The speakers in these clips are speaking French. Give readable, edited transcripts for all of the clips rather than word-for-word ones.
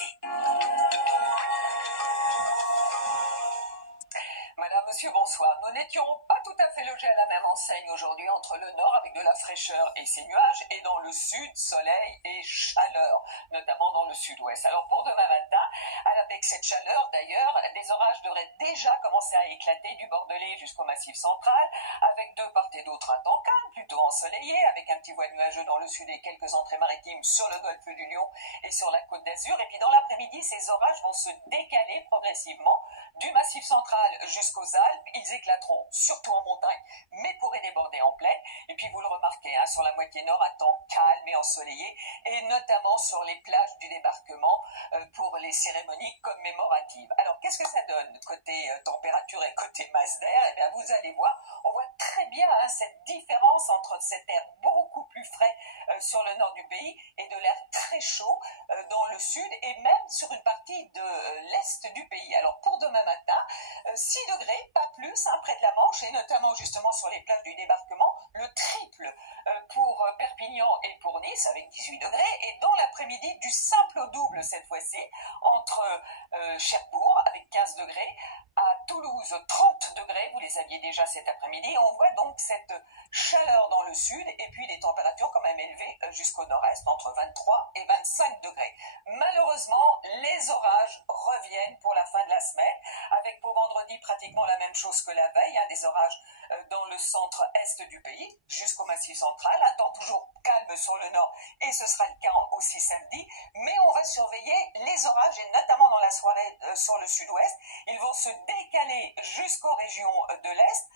passé. Madame, monsieur, bonsoir. Nous n'étions pas tout à fait logés à la même enseigne aujourd'hui entre le nord avec de la fraîcheur et ses nuages et dans le sud, soleil et chaleur, notamment dans le sud-ouest. Alors pour demain matin, avec cette chaleur d'ailleurs, des orages devraient déjà commencer à éclater du Bordelais jusqu'au Massif central, avec de part et d'autre un temps calme, plutôt ensoleillé, avec un petit voile nuageux dans le sud et quelques entrées maritimes sur le golfe du Lion et sur la côte d'Azur. Et puis dans l'après-midi, ces orages vont se décaler progressivement du Massif central jusqu'aux Alpes. Ils éclateront surtout en montagne, mais pourraient déborder en plaine. Et puis vous le remarquez, sur la moitié nord, un temps calme et ensoleillé, et notamment sur les plages du débarquement pour les cérémonies commémoratives. Alors qu'est-ce que ça donne côté température et côté masse d'air? Eh bien vous allez voir, on voit très bien cette différence entre cet air beaucoup plus frais sur le nord du pays et de l'air très chaud dans le sud et même sur une partie de l'est du pays. Alors pour demain matin, 6 degrés, pas plus, près de la Manche et notamment justement sur les plages du débarquement, le triple pour Perpignan et pour Nice avec 18 degrés et dans l'après-midi du simple au double cette fois-ci entre Cherbourg avec 15 degrés, à Toulouse 30 degrés, vous les aviez déjà cet après-midi. On voit donc cette chaleur dans le sud et puis des températures quand même élevées jusqu'au nord-est entre 23 et 25 degrés. Malheureusement, les orages reviennent pour la fin de la semaine avec pour vendredi pratiquement la même chose que la veille, des orages dans le centre-est du pays jusqu'au Massif central, un temps toujours calme sur le nord et ce sera le cas aussi samedi, mais on va surveiller les orages et notamment dans la soirée sur le sud-ouest. Ils vont se décaler jusqu'aux régions de l'Est.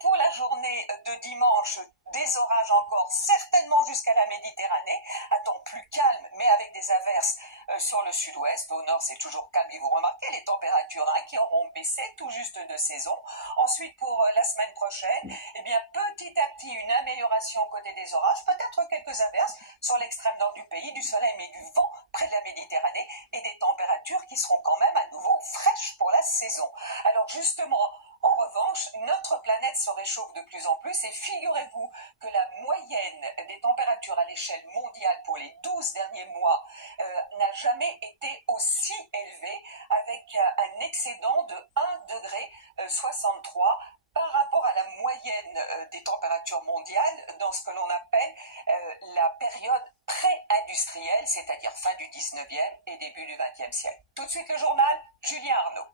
Pour la journée de dimanche, des orages encore, certainement jusqu'à la Méditerranée, un temps plus calme, mais avec des averses sur le sud-ouest. Au nord, c'est toujours calme et vous remarquez les températures qui auront baissé tout juste de saison. Ensuite, pour la semaine prochaine, eh bien, petit à petit, une amélioration côté des orages, peut-être quelques averses sur l'extrême nord du pays, du soleil mais du vent près de la Méditerranée et des températures qui seront quand même à nouveau fraîches pour la saison. Alors justement, en revanche, notre planète se réchauffe de plus en plus et figurez-vous que la moyenne des températures à l'échelle mondiale pour les 12 derniers mois n'a jamais été aussi élevée avec un excédent de 1 degré 63 par rapport à la moyenne des températures mondiales dans ce que l'on appelle la période pré-industrielle, c'est-à-dire fin du 19e et début du 20e siècle. Tout de suite le journal, Julien Arnaud.